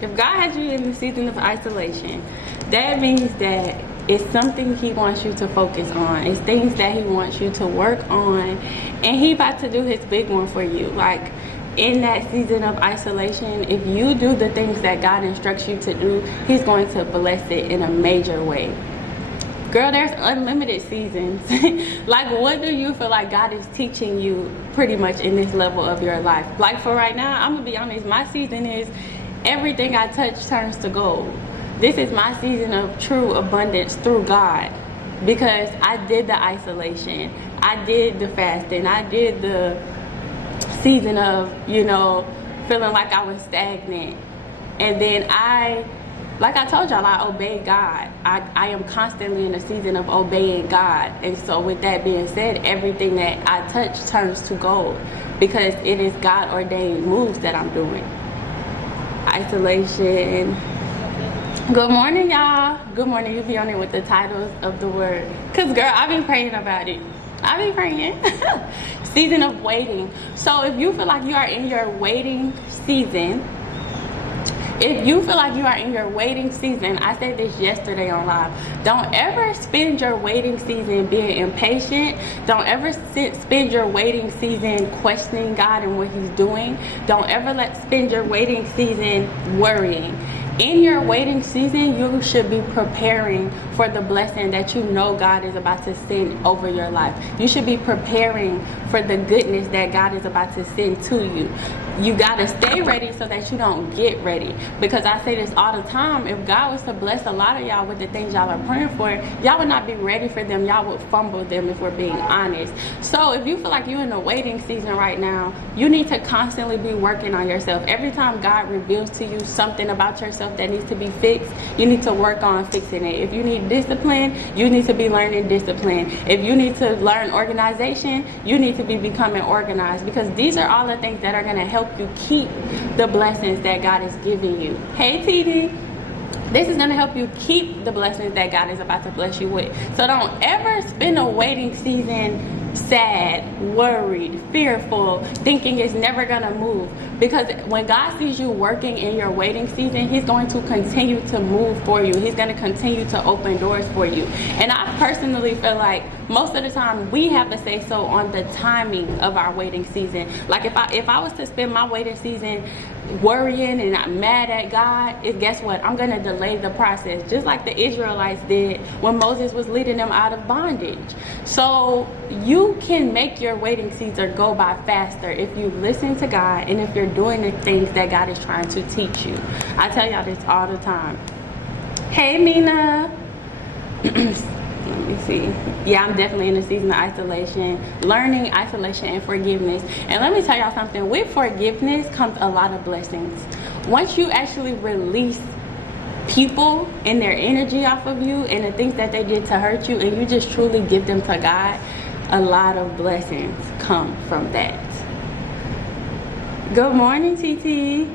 If God has you in the season of isolation, that means that it's something he wants you to focus on. It's things that he wants you to work on, and he about to do his big one for you. Like, in that season of isolation, if you do the things that God instructs you to do, he's going to bless it in a major way. Girl, there's unlimited seasons. Like, what do you feel like God is teaching you pretty much in this level of your life? Like, for right now, I'm gonna be honest, my season is everything I touch turns to gold. This is my season of true abundance through God, because I did the isolation, I did the fasting, I did the season of, feeling like I was stagnant. And then like I told y'all, I obey God. I am constantly in a season of obeying God. And so with that being said, everything that I touch turns to gold, because it is God ordained moves that I'm doing. Isolation. Good morning, y'all. Good morning. You be on it with the titles of the word. Cause girl, I be praying about it. I be praying. Season of waiting. So if you feel like you are in your waiting season, I said this yesterday on live, don't ever spend your waiting season being impatient. Don't ever spend your waiting season questioning God and what he's doing. Don't ever spend your waiting season worrying. In your waiting season, you should be preparing for the blessing that you know God is about to send over your life. You should be preparing for the goodness that God is about to send to you. You gotta stay ready so that you don't get ready. Because I say this all the time, if God was to bless a lot of y'all with the things y'all are praying for, y'all would not be ready for them. Y'all would fumble them, if we're being honest. So if you feel like you're in a waiting season right now, you need to constantly be working on yourself. Every time God reveals to you something about yourself that needs to be fixed, you need to work on fixing it. If you need discipline, you need to be learning discipline. If you need to learn organization, you need to be becoming organized, because these are all the things that are going to help you keep the blessings that God is giving you. Hey TD, this is going to help you keep the blessings that God is about to bless you with. So don't ever spend a waiting season sad, worried, fearful, thinking it's never gonna move. Because when God sees you working in your waiting season, he's going to continue to move for you. He's going to continue to open doors for you. And I personally feel like most of the time we have to say so on the timing of our waiting season. Like if I was to spend my waiting season worrying and not mad at God, guess what? I'm going to delay the process, just like the Israelites did when Moses was leading them out of bondage. So you can make your waiting season go by faster if you listen to God and if you're doing the things that God is trying to teach you. I tell y'all this all the time. Hey Mina. Let me see. Yeah, I'm definitely in a season of isolation, learning isolation and forgiveness. And let me tell y'all something, with forgiveness comes a lot of blessings. Once you actually release people and their energy off of you and the things that they did to hurt you, and you just truly give them to God, a lot of blessings come from that. Good morning, TT.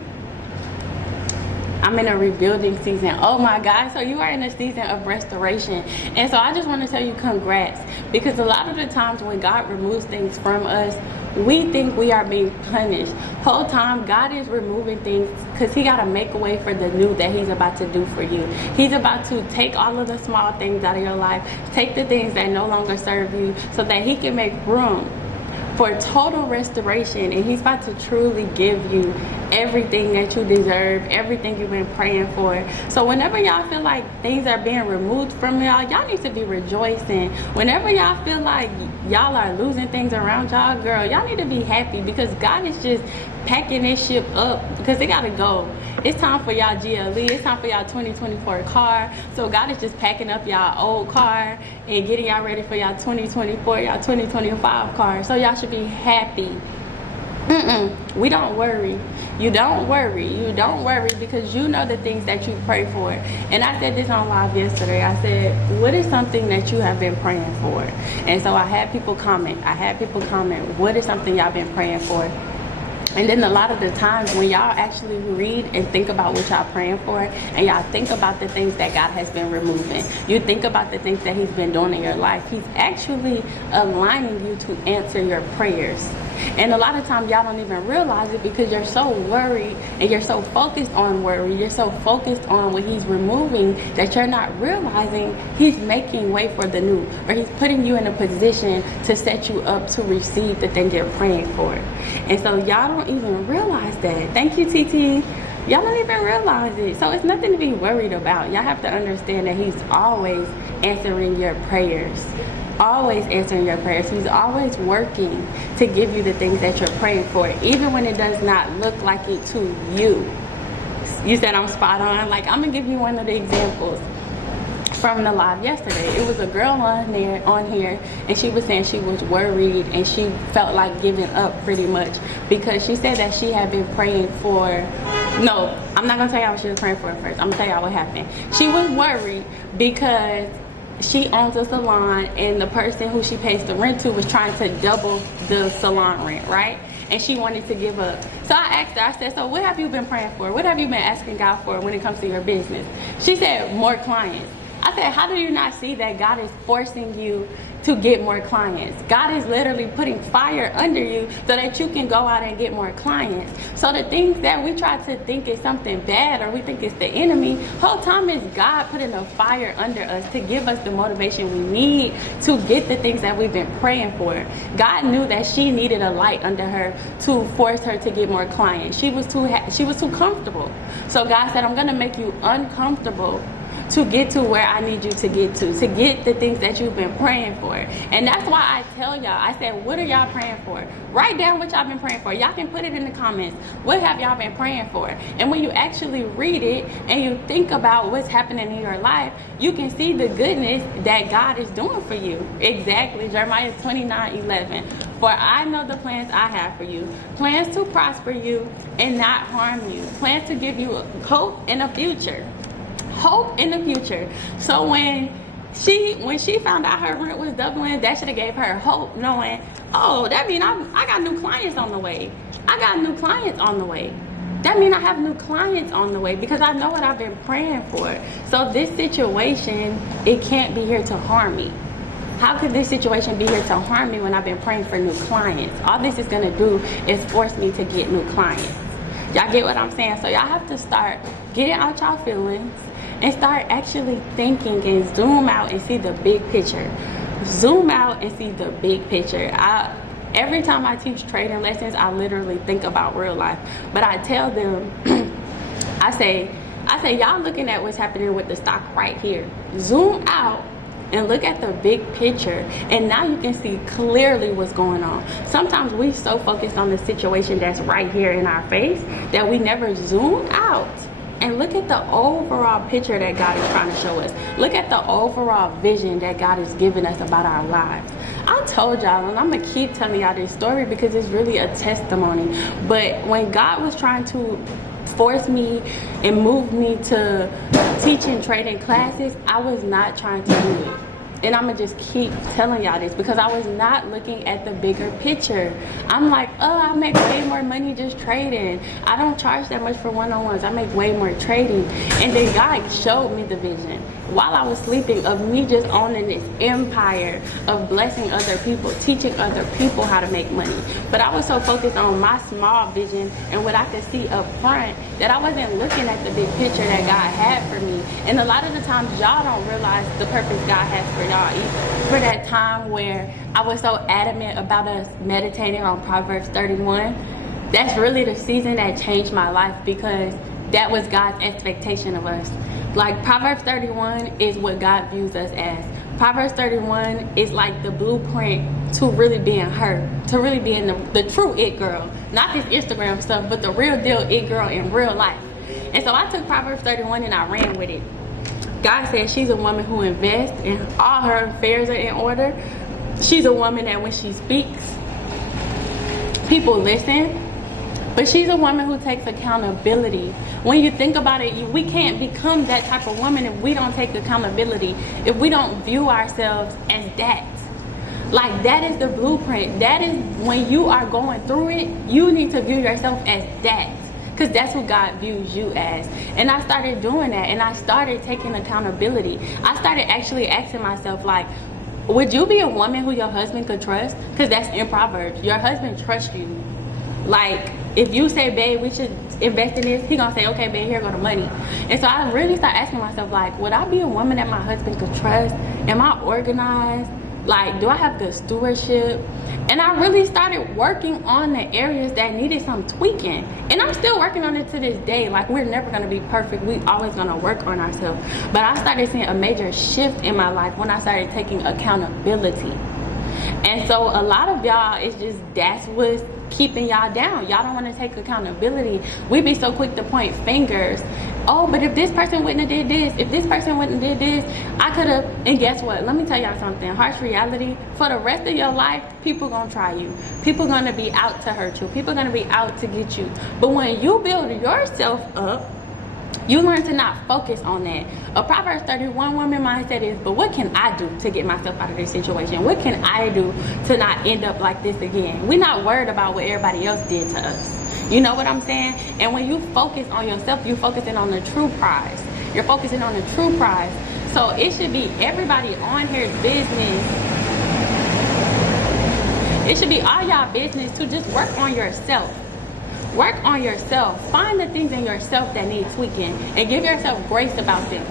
I'm in a rebuilding season. Oh my God, so you are in a season of restoration. And so I just want to tell you congrats, because a lot of the times when God removes things from us, we think we are being punished. Whole time God is removing things because he got to make a way for the new that he's about to do for you. He's about to take all of the small things out of your life, take the things that no longer serve you, so that he can make room for total restoration. And he's about to truly give you everything that you deserve, everything you've been praying for. So whenever y'all feel like things are being removed from y'all need to be rejoicing. Whenever y'all feel like y'all are losing things around y'all, girl, y'all need to be happy, because God is just packing this ship up, because it gotta go. It's time for y'all GLE, it's time for y'all 2024 car. So God is just packing up y'all old car and getting y'all ready for y'all 2024, y'all 2025 car. So y'all should be happy. We don't worry. You don't worry. You don't worry, because you know the things that you pray for. And I said this on live yesterday. I said, what is something that you have been praying for? And so I had people comment. What is something y'all been praying for? And then a lot of the times when y'all actually read and think about what y'all praying for, and y'all think about the things that God has been removing, you think about the things that he's been doing in your life, he's actually aligning you to answer your prayers. And a lot of times y'all don't even realize it because you're so worried and you're so focused on worry. You're so focused on what he's removing that you're not realizing he's making way for the new, or he's putting you in a position to set you up to receive the thing you're praying for. And so y'all don't even realize that. Thank you, TT. Y'all don't even realize it. So it's nothing to be worried about. Y'all have to understand that he's always answering your prayers. Always answering your prayers. He's always working to give you the things that you're praying for, even when it does not look like it to you. You said I'm spot on. Like, I'm gonna give you one of the examples from the live yesterday. It was a girl on here, and she was saying she was worried and she felt like giving up pretty much because she said that she had been praying for, no, I'm not gonna tell y'all what she was praying for first. I'm gonna tell y'all what happened. She was worried because she owns a salon and the person who she pays the rent to was trying to double the salon rent, right? And she wanted to give up. So I asked her, I said, so what have you been praying for? What have you been asking God for when it comes to your business? She said, more clients. I said, how do you not see that God is forcing you to get more clients? God is literally putting fire under you so that you can go out and get more clients. So the things that we try to think is something bad or we think it's the enemy, whole time is God putting a fire under us to give us the motivation we need to get the things that we've been praying for. God knew that she needed a light under her to force her to get more clients. She was too comfortable. So God said, I'm gonna make you uncomfortable to get to where I need you to get the things that you've been praying for. And that's why I tell y'all, I said, what are y'all praying for? Write down what y'all been praying for. Y'all can put it in the comments. What have y'all been praying for? And when you actually read it and you think about what's happening in your life, you can see the goodness that God is doing for you. Exactly, Jeremiah 29:11. For I know the plans I have for you, plans to prosper you and not harm you, plans to give you hope in the future. Hope in the future. So when she found out her rent was doubling, that should have gave her hope, knowing, oh, that means I got new clients on the way. I got new clients on the way. That means I have new clients on the way because I know what I've been praying for. So this situation, it can't be here to harm me. How could this situation be here to harm me when I've been praying for new clients? All this is gonna do is force me to get new clients. Y'all get what I'm saying? So y'all have to start getting out y'all feelings and start actually thinking and zoom out and see the big picture. Zoom out and see the big picture. Every time I teach trading lessons, I literally think about real life. But I tell them, I say, y'all looking at what's happening with the stock right here. Zoom out and look at the big picture, and now you can see clearly what's going on. Sometimes we so focused on the situation that's right here in our face that we never zoom out and look at the overall picture that God is trying to show us. Look at the overall vision that God is giving us about our lives. I told y'all, and I'm gonna keep telling y'all this story because it's really a testimony, but when God was trying to force me and move me to teaching trading classes, I was not trying to do it. And I'm gonna just keep telling y'all this because I was not looking at the bigger picture. I'm like, oh, I make way more money just trading. I don't charge that much for one-on-ones. I make way more trading. And then God showed me the vision while I was sleeping of me just owning this empire of blessing other people, teaching other people how to make money. But I was so focused on my small vision and what I could see up front that I wasn't looking at the big picture that God had for me. And a lot of the times y'all don't realize the purpose God has for y'all either. For that time where I was so adamant about us meditating on Proverbs 31, that's really the season that changed my life because that was God's expectation of us. Like Proverbs 31 is what God views us as. Proverbs 31 is like the blueprint to really being her, to really being the true it girl. Not this Instagram stuff, but the real deal it girl in real life. And so I took Proverbs 31 and I ran with it. God said she's a woman who invests and all her affairs are in order. She's a woman that when she speaks, people listen. But she's a woman who takes accountability. When you think about it, we can't become that type of woman if we don't take accountability, if we don't view ourselves as that. Like, that is the blueprint. That is when you are going through it, you need to view yourself as that. Because that's what God views you as. And I started doing that, and I started taking accountability. I started actually asking myself, like, Would you be a woman who your husband could trust? Because that's in Proverbs. Your husband trusts you. Like, if you say, babe, we should invest in this, he gonna say, okay, babe, here go the money. And so I really start asking myself, like, would I be a woman that my husband could trust? Am I organized? Like, do I have good stewardship? And I really started working on the areas that needed some tweaking. And I'm still working on it to this day. Like, we're never gonna be perfect. We always gonna work on ourselves. But I started seeing a major shift in my life when I started taking accountability. And so a lot of y'all, it's just, that's what's keeping y'all down. Y'all don't want to take accountability. We be so quick to point fingers. Oh, but if this person wouldn't have did this, if this person wouldn't have did this, I could have. And guess what? Let me tell y'all something. Harsh reality. For the rest of your life, people gonna try you. People gonna be out to hurt you. People gonna be out to get you. But when you build yourself up, you learn to not focus on that. A Proverbs 31 woman mindset is, but what can I do to get myself out of this situation? What can I do to not end up like this again? We're not worried about what everybody else did to us. You know what I'm saying? And when you focus on yourself, you're focusing on the true prize. You're focusing on the true prize. So it should be everybody on here's business. It should be all y'all business to just work on yourself. Work on yourself. Find the things in yourself that need tweaking and give yourself grace about them.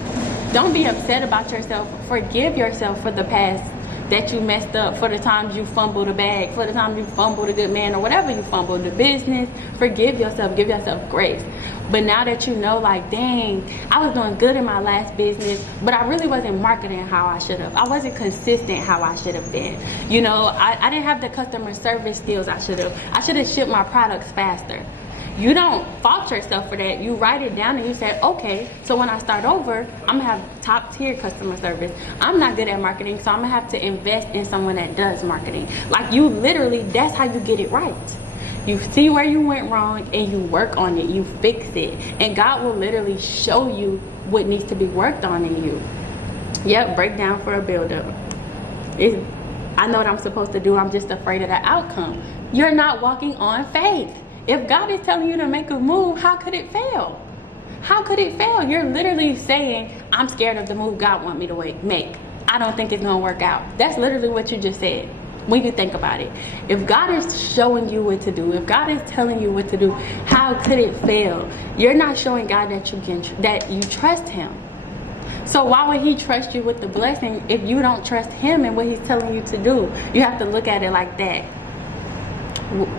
Don't be upset about yourself. Forgive yourself for the past that you messed up, for the times you fumbled a bag, for the time you fumbled a good man, or whatever you fumbled, the business. Forgive yourself. Give yourself grace. But now that you know, like, dang, I was doing good in my last business, but I really wasn't marketing how I should have. I wasn't consistent how I should have been. You know, I didn't have the customer service skills I should have. I should have shipped my products faster. You don't fault yourself for that. You write it down and you say, okay, so when I start over, I'm gonna have top tier customer service. I'm not good at marketing, so I'm gonna have to invest in someone that does marketing. Like, you literally, that's how you get it right. You see where you went wrong and you work on it, you fix it. And God will literally show you what needs to be worked on in you. Yep, breakdown for a builder. I know what I'm supposed to do, I'm just afraid of the outcome. You're not walking on faith. If God is telling you to make a move, how could it fail? How could it fail? You're literally saying, I'm scared of the move God wants me to make. I don't think it's gonna work out. That's literally what you just said. When you think about it, if God is showing you what to do, if God is telling you what to do, how could it fail? You're not showing God that you trust Him. So why would He trust you with the blessing if you don't trust Him and what He's telling you to do? You have to look at it like that.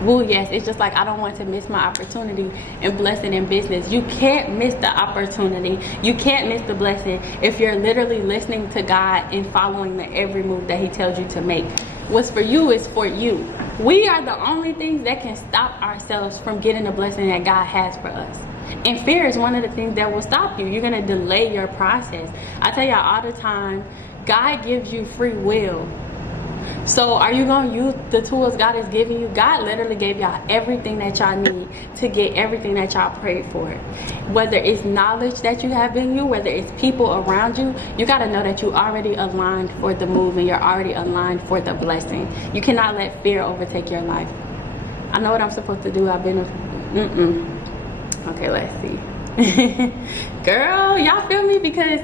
Well, yes, it's just like, I don't want to miss my opportunity and blessing in business. You can't miss the opportunity. You can't miss the blessing if you're literally listening to God and following the every move that He tells you to make. What's for you is for you. We are the only things that can stop ourselves from getting the blessing that God has for us. And fear is one of the things that will stop you. You're going to delay your process. I tell y'all all the time, God gives you free will. So are you going to use the tools God is giving you? God literally gave y'all everything that y'all need to get everything that y'all prayed for. Whether it's knowledge that you have in you, whether it's people around you, you got to know that you already aligned for the move and you're already aligned for the blessing. You cannot let fear overtake your life. I know what I'm supposed to do. I've been Okay, let's see. Girl, y'all feel me? Because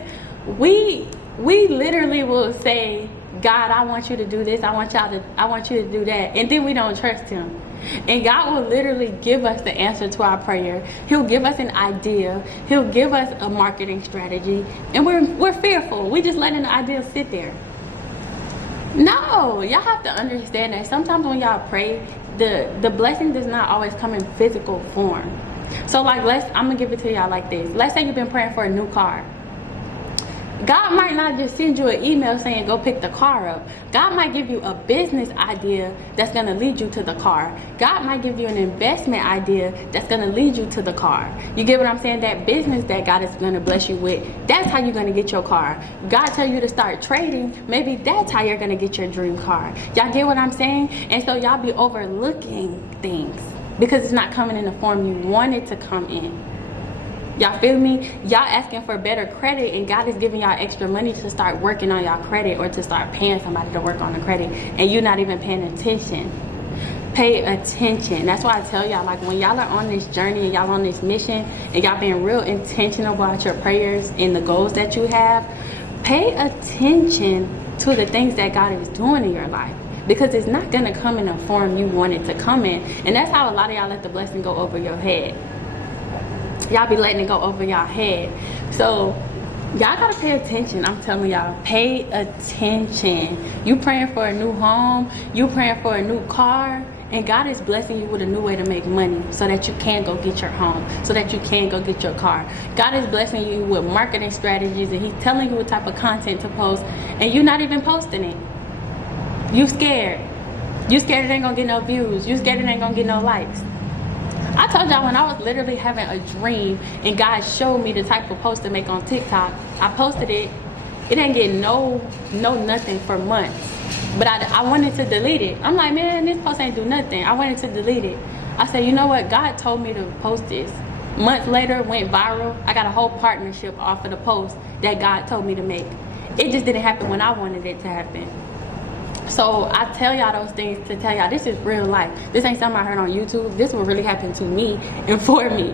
we literally will say, God, I want you to do this. I want you to do that. And then we don't trust Him. And God will literally give us the answer to our prayer. He'll give us an idea. He'll give us a marketing strategy. And we're fearful. We just letting the idea sit there. No, y'all have to understand that sometimes when y'all pray, the blessing does not always come in physical form. So like, I'm gonna give it to y'all like this. Let's say you've been praying for a new car. God might not just send you an email saying go pick the car up. God might give you a business idea that's going to lead you to the car. God might give you an investment idea that's going to lead you to the car. You get what I'm saying? That business that God is going to bless you with, that's how you're going to get your car. God tell you to start trading, maybe that's how you're going to get your dream car. Y'all get what I'm saying? And so y'all be overlooking things because it's not coming in the form you want it to come in. Y'all feel me? Y'all asking for better credit and God is giving y'all extra money to start working on y'all credit or to start paying somebody to work on the credit and you're not even paying attention. Pay attention. That's why I tell y'all, like, when y'all are on this journey and y'all on this mission and y'all being real intentional about your prayers and the goals that you have, pay attention to the things that God is doing in your life. Because it's not going to come in a form you want it to come in. And that's how a lot of y'all let the blessing go over your head. Y'all be letting it go over y'all head. So y'all gotta pay attention. I'm telling y'all, pay attention. You praying for a new home, you praying for a new car, and God is blessing you with a new way to make money so that you can go get your home, so that you can go get your car. God is blessing you with marketing strategies, and he's telling you what type of content to post, and you're not even posting it. You scared. You scared it ain't gonna get no views. You scared it ain't gonna get no likes. I told y'all when I was literally having a dream and God showed me the type of post to make on TikTok, I posted it. It didn't get no nothing for months. But I wanted to delete it. I'm like, man, this post ain't do nothing. I wanted to delete it. I said, you know what? God told me to post this. Months later, it went viral. I got a whole partnership off of the post that God told me to make. It just didn't happen when I wanted it to happen. So I tell y'all those things to tell y'all this is real life. This ain't something I heard on YouTube. This will really happen to me and for me.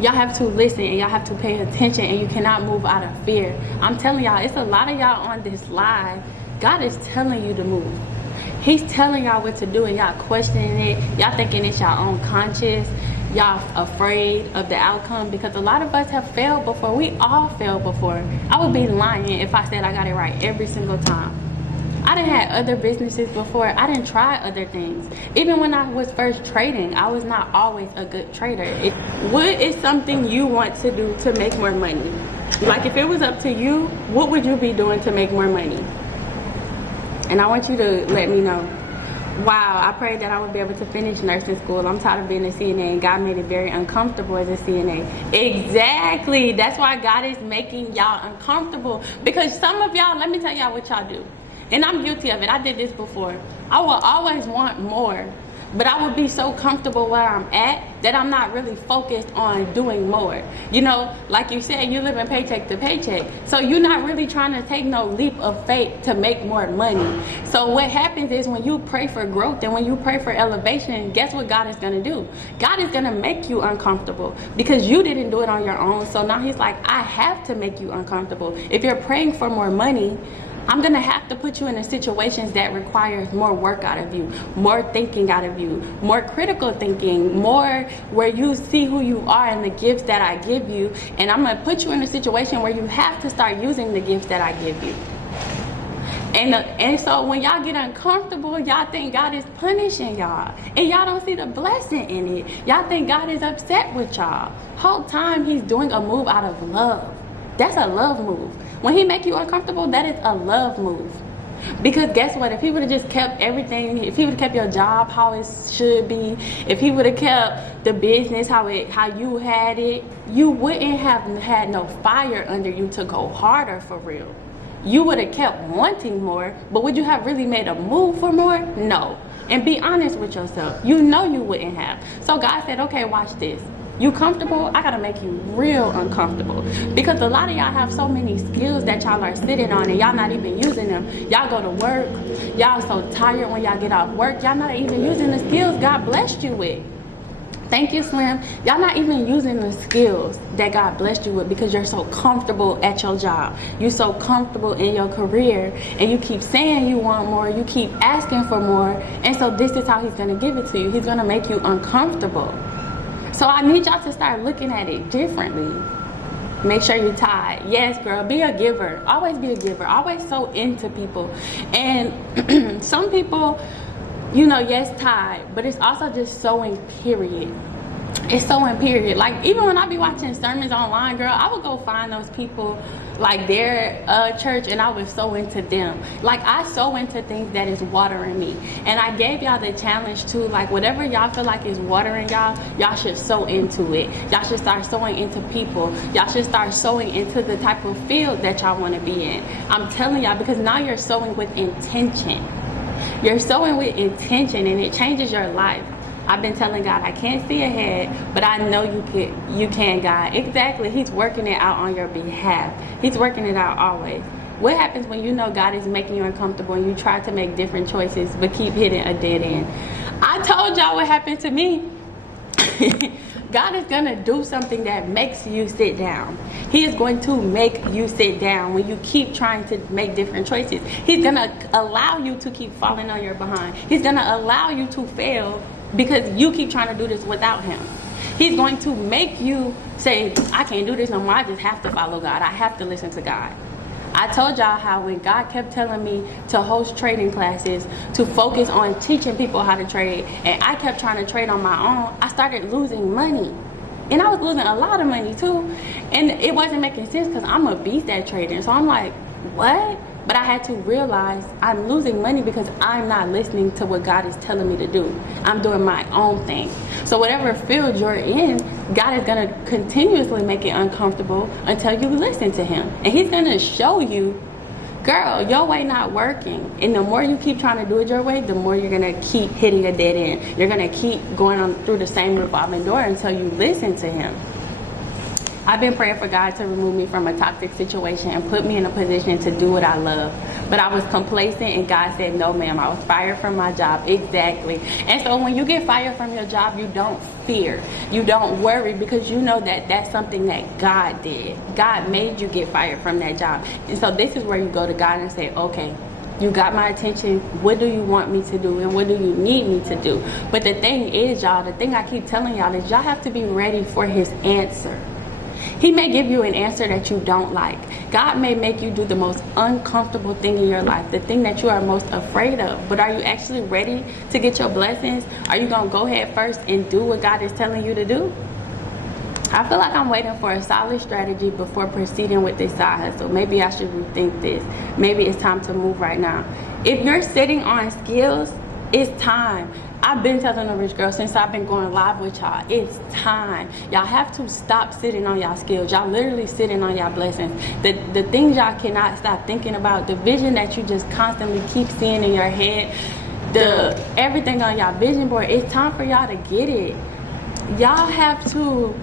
Y'all have to listen and y'all have to pay attention, and you cannot move out of fear. I'm telling y'all, it's a lot of y'all on this live. God is telling you to move. He's telling y'all what to do, and y'all questioning it. Y'all thinking it's y'all own conscience. Y'all afraid of the outcome, because a lot of us have failed before. We all failed before. I would be lying if I said I got it right every single time. I done had other businesses before. I didn't try other things. Even when I was first trading, I was not always a good trader. What is something you want to do to make more money? Like, if it was up to you, what would you be doing to make more money? And I want you to let me know. Wow, I prayed that I would be able to finish nursing school. I'm tired of being a CNA, and God made it very uncomfortable as a CNA. Exactly. That's why God is making y'all uncomfortable. Because some of y'all, let me tell y'all what y'all do. And I'm guilty of it. I did this before. I will always want more, but I would be so comfortable where I'm at that I'm not really focused on doing more. You know, like you said, you living paycheck to paycheck. So you're not really trying to take no leap of faith to make more money. So what happens is when you pray for growth and when you pray for elevation, guess what God is gonna do? God is gonna make you uncomfortable because you didn't do it on your own. So now he's like, I have to make you uncomfortable. If you're praying for more money, I'm gonna have to put you in the situations that requires more work out of you, more thinking out of you, more critical thinking, more where you see who you are and the gifts that I give you. And I'm gonna put you in a situation where you have to start using the gifts that I give you. And so when y'all get uncomfortable, y'all think God is punishing y'all, and y'all don't see the blessing in it. Y'all think God is upset with y'all. Whole time he's doing a move out of love. That's a love move. When he make you uncomfortable, that is a love move. Because guess what? If he would have just kept everything, if he would have kept your job how it should be, if he would have kept the business how you had it, you wouldn't have had no fire under you to go harder for real. You would have kept wanting more, but would you have really made a move for more? No. And be honest with yourself. You know you wouldn't have. So God said, okay, watch this. You comfortable? I gotta make you real uncomfortable. Because a lot of y'all have so many skills that y'all are sitting on and y'all not even using them. Y'all go to work, y'all so tired when y'all get off work, y'all not even using the skills God blessed you with. Thank you, Slim. Y'all not even using the skills that God blessed you with because you're so comfortable at your job. You're so comfortable in your career, and you keep saying you want more, you keep asking for more, and so this is how he's gonna give it to you. He's gonna make you uncomfortable. So I need y'all to start looking at it differently. Make sure you're tied. Yes, girl, be a giver. Always be a giver. Always sow into people. And some people, you know, yes, tied, but it's also just sowing, period. It's sowing, period. Like, even when I be watching sermons online, girl, I would go find those people, like their church, and I would sow into them. Like, I sow into things that is watering me. And I gave y'all the challenge too, like, whatever y'all feel like is watering y'all, y'all should sow into it. Y'all should start sowing into people. Y'all should start sowing into the type of field that y'all want to be in. I'm telling y'all, because now you're sowing with intention. You're sowing with intention, and it changes your life. I've been telling God, I can't see ahead, but I know you can, God. Exactly. He's working it out on your behalf. He's working it out always. What happens when you know God is making you uncomfortable and you try to make different choices but keep hitting a dead end? I told y'all what happened to me. God is going to do something that makes you sit down. He is going to make you sit down when you keep trying to make different choices. He's going to allow you to keep falling on your behind. He's going to allow you to fail because you keep trying to do this without him. He's going to make you say, I can't do this no more. I just have to follow God. I have to listen to God. I told y'all how when God kept telling me to host trading classes, to focus on teaching people how to trade, and I kept trying to trade on my own, I started losing money. And I was losing a lot of money too. And it wasn't making sense because I'm a beast at trading. So I'm like, what? But I had to realize I'm losing money because I'm not listening to what God is telling me to do. I'm doing my own thing. So whatever field you're in, God is going to continuously make it uncomfortable until you listen to him. And he's going to show you, girl, your way not working. And the more you keep trying to do it your way, the more you're going to keep hitting a dead end. You're going to keep going on through the same revolving door until you listen to him. I've been praying for God to remove me from a toxic situation and put me in a position to do what I love. But I was complacent and God said, no ma'am, I was fired from my job. Exactly. And so when you get fired from your job, you don't fear. You don't worry because you know that that's something that God did. God made you get fired from that job. And so this is where you go to God and say, okay, you got my attention. What do you want me to do and what do you need me to do? But the thing is, y'all, the thing I keep telling y'all is y'all have to be ready for his answer. He may give you an answer that you don't like. God may make you do the most uncomfortable thing in your life, the thing that you are most afraid of. But are you actually ready to get your blessings? Are you going to go ahead first and do what God is telling you to do? I feel like I'm waiting for a solid strategy before proceeding with this side hustle. Maybe I should rethink this. Maybe it's time to move right now. If you're sitting on skills, it's time. I've been telling the rich girl since I've been going live with y'all, it's time. Y'all have to stop sitting on y'all skills. Y'all literally sitting on y'all blessings. The things y'all cannot stop thinking about, the vision that you just constantly keep seeing in your head, everything on y'all vision board, it's time for y'all to get it. Y'all have to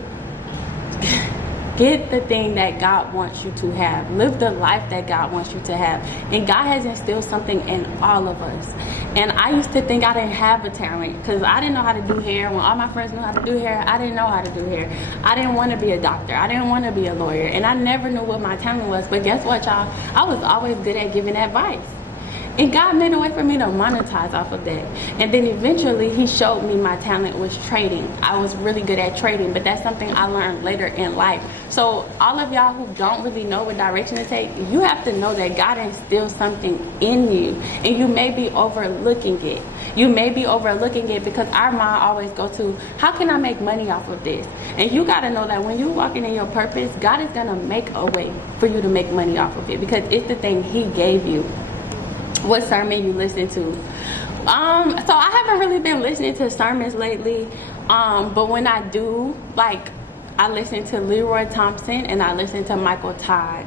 get the thing that God wants you to have. Live the life that God wants you to have. And God has instilled something in all of us. And I used to think I didn't have a talent because I didn't know how to do hair. When all my friends knew how to do hair, I didn't know how to do hair. I didn't want to be a doctor. I didn't want to be a lawyer. And I never knew what my talent was. But guess what, y'all? I was always good at giving advice. And God made a way for me to monetize off of that. And then eventually he showed me my talent was trading. I was really good at trading, but that's something I learned later in life. So all of y'all who don't really know what direction to take, you have to know that God instilled something in you. And you may be overlooking it. You may be overlooking it because our mind always go to, how can I make money off of this? And you got to know that when you're walking in your purpose, God is going to make a way for you to make money off of it because it's the thing he gave you. What sermon you listen to? So I haven't really been listening to sermons lately, but when I do, like, I listen to Leroy Thompson and I listen to Michael Todd,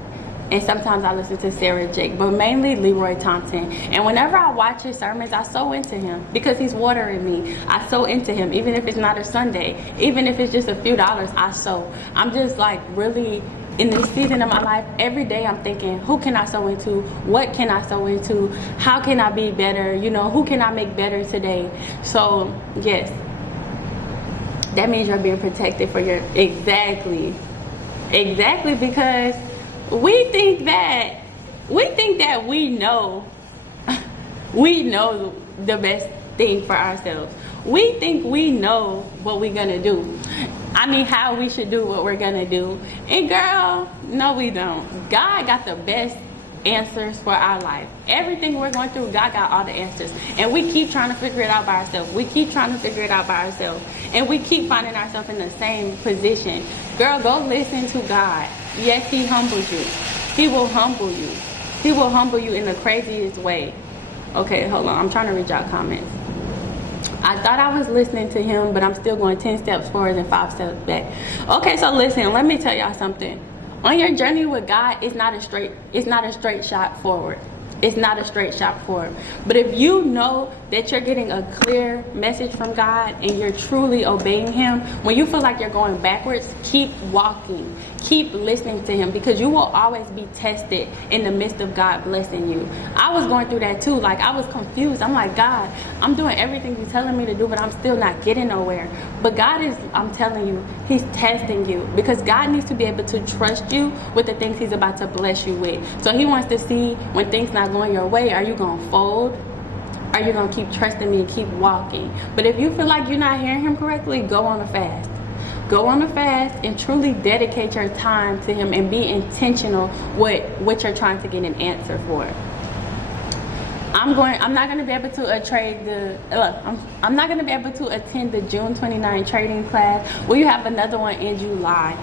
and sometimes I listen to Sarah Jake, but mainly Leroy Thompson. And whenever I watch his sermons, I sow into him because he's watering me. I sow into him, even if it's not a Sunday, even if it's just a few dollars, I sow. I'm just like really in this season of my life, every day I'm thinking, who can I sow into? What can I sow into? How can I be better? You know, who can I make better today? So, yes, that means you're being protected for your, exactly, because we think that we know the best thing for ourselves. We think we know what we're gonna do. I mean, how we should do what we're gonna do. And girl, no we don't. God got the best answers for our life. Everything we're going through, God got all the answers. And we keep trying to figure it out by ourselves. And we keep finding ourselves in the same position. Girl, go listen to God. Yes, he humbles you. He will humble you. He will humble you in the craziest way. Okay, hold on. I'm trying to read y'all comments. I thought I was listening to him, but I'm still going 10 steps forward and 5 steps back. Okay, so listen, let me tell y'all something. On your journey with God, it's not a straight shot forward. It's not a straight shot forward. But if you know that you're getting a clear message from God and you're truly obeying him, when you feel like you're going backwards, keep walking. keep listening to him, because you will always be tested in the midst of God blessing you. I was going through that too. Like, I was confused. I'm like, God, I'm doing everything you're telling me to do, but I'm still not getting nowhere. But God is, I'm telling you, he's testing you, because God needs to be able to trust you with the things he's about to bless you with. So he wants to see, when things not going your way, are you going to fold? Are you going to keep trusting me and keep walking? But if you feel like you're not hearing him correctly, go on a fast. Go on a fast and truly dedicate your time to him, and be intentional with what you're trying to get an answer for. I'm not going to be able to I'm not going to be able to attend the June 29 trading class. Will you have another one in July?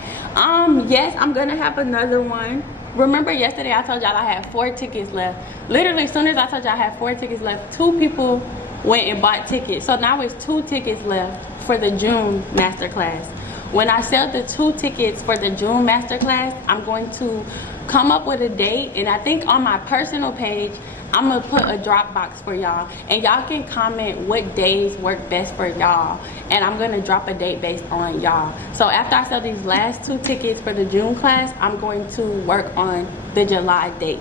Yes, I'm going to have another one. Remember yesterday I told y'all I had 4 tickets left. Literally, as soon as I told y'all I had 4 tickets left, 2 people went and bought tickets. So now it's 2 tickets left for the June masterclass. When I sell the 2 tickets for the June masterclass, I'm going to come up with a date, and I think on my personal page, I'm gonna put a Dropbox for y'all, and y'all can comment what days work best for y'all, and I'm gonna drop a date based on y'all. So after I sell these last 2 tickets for the June class, I'm going to work on the July date.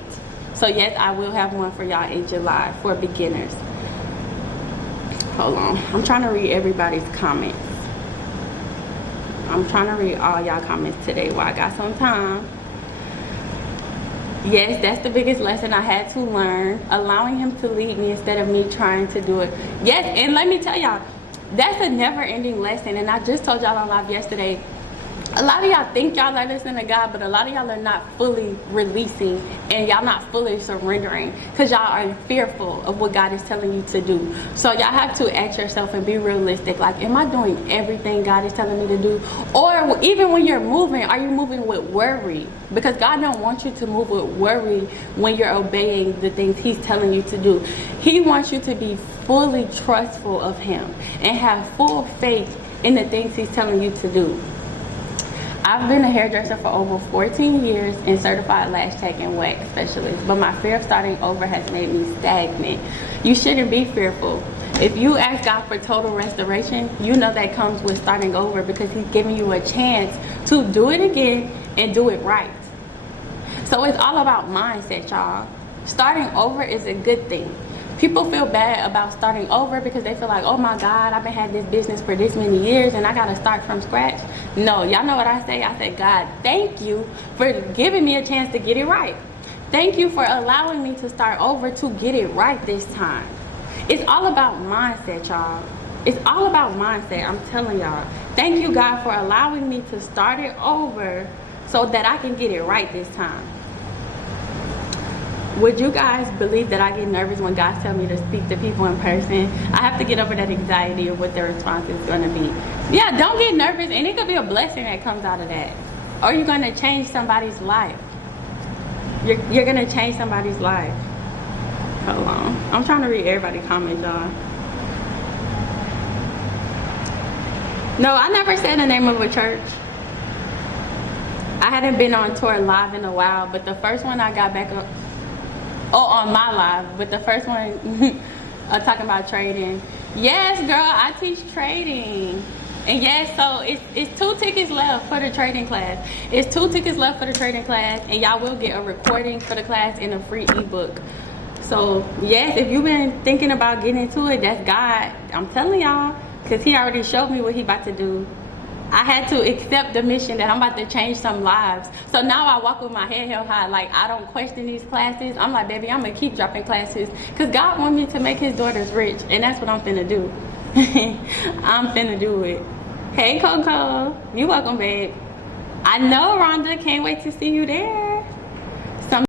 So yes, I will have one for y'all in July for beginners. Hold on, I'm trying to read everybody's comments. I'm trying to read all y'all comments today while I got some time. Yes, that's the biggest lesson I had to learn. Allowing him to lead me instead of me trying to do it. Yes, and let me tell y'all, that's a never-ending lesson. And I just told y'all on live yesterday, a lot of y'all think y'all are listening to God, but a lot of y'all are not fully releasing, and y'all not fully surrendering, because y'all are fearful of what God is telling you to do. So y'all have to ask yourself and be realistic. Like, am I doing everything God is telling me to do? Or even when you're moving, are you moving with worry? Because God don't want you to move with worry when you're obeying the things he's telling you to do. He wants you to be fully trustful of him and have full faith in the things he's telling you to do. I've been a hairdresser for over 14 years and certified lash tech and wax specialist, but my fear of starting over has made me stagnant. You shouldn't be fearful. If you ask God for total restoration, you know that comes with starting over, because he's giving you a chance to do it again and do it right. So it's all about mindset, y'all. Starting over is a good thing. People feel bad about starting over because they feel like, oh my God, I've been having this business for this many years and I gotta start from scratch. No, y'all know what I say? I say, God, thank you for giving me a chance to get it right. Thank you for allowing me to start over to get it right this time. It's all about mindset, y'all. It's all about mindset, I'm telling y'all. Thank you, God, for allowing me to start it over so that I can get it right this time. Would you guys believe that I get nervous when God tells me to speak to people in person? I have to get over that anxiety of what their response is going to be. Yeah, don't get nervous, and it could be a blessing that comes out of that. Or you're going to change somebody's life. You're going to change somebody's life. Hold on. I'm trying to read everybody's comments, y'all. No, I never said the name of a church. I hadn't been on tour live in a while, but the first one I got back up, on my live, but the first one talking about trading. Yes, girl, I teach trading. And yes, so it's 2 tickets left for the trading class. It's 2 tickets left for the trading class, and y'all will get a recording for the class and a free ebook. So yes, if you've been thinking about getting into it, that's God. I'm telling y'all, because he already showed me what he about to do. I had to accept the mission that I'm about to change some lives. So now I walk with my head held high. Like, I don't question these classes. I'm like, baby, I'm going to keep dropping classes, because God wants me to make his daughters rich. And that's what I'm finna do. I'm finna do it. Hey, Coco. You welcome, babe. I know, Rhonda. Can't wait to see you there.